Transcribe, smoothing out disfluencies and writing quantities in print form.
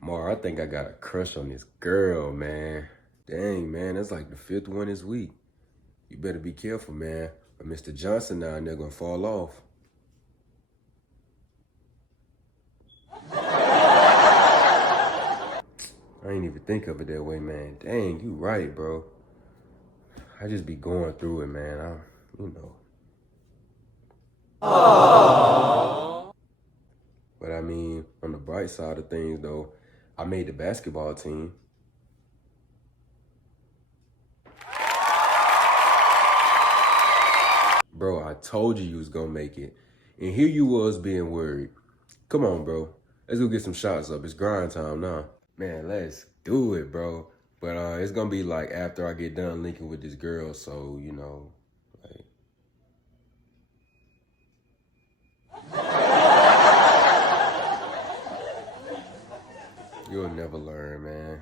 Mar, I think I got a crush on this girl, man. Dang, man, that's like the fifth one this week. You better be careful, man. Or Mr. Johnson now and they're gonna fall off. I ain't even think of it that way, man. Dang, you right, bro. I just be going through it, man. You know. But I mean, on the bright side of things, though, I made the basketball team. Bro, I told you was gonna make it. And here you was being worried. Come on, bro. Let's go get some shots up. It's grind time now. Man, let's do it, bro. But it's gonna be like after I get done linking with this girl, so you know, like you'll never learn, man.